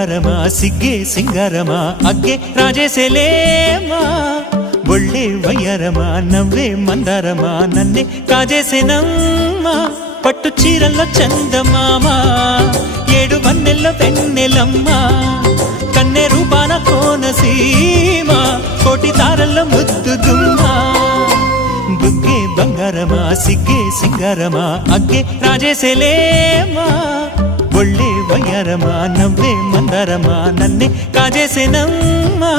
బంగారమా సిగ్గే సింగారమా అగ్గే రాజేసేలేమా ఒళ్ళే వయ్యారమా నవ్వే మందారమా నన్నే కాజేసేనమ్మా పట్టు చీరల్లో చందమామా ఏడు వన్నెల్లో వెన్నెలమ్మా కన్నె రూపాన కోనసీమ కోటి తారల్లో ముద్దుదుమ్మా బుగ్గే బంగారమా సిగ్గే సింగారమా అగ్గే రాజేసేలేమా ఒళ్ళే వయ్యారమా నవ్వే మందారమా నన్నే కాజేసేనమ్మా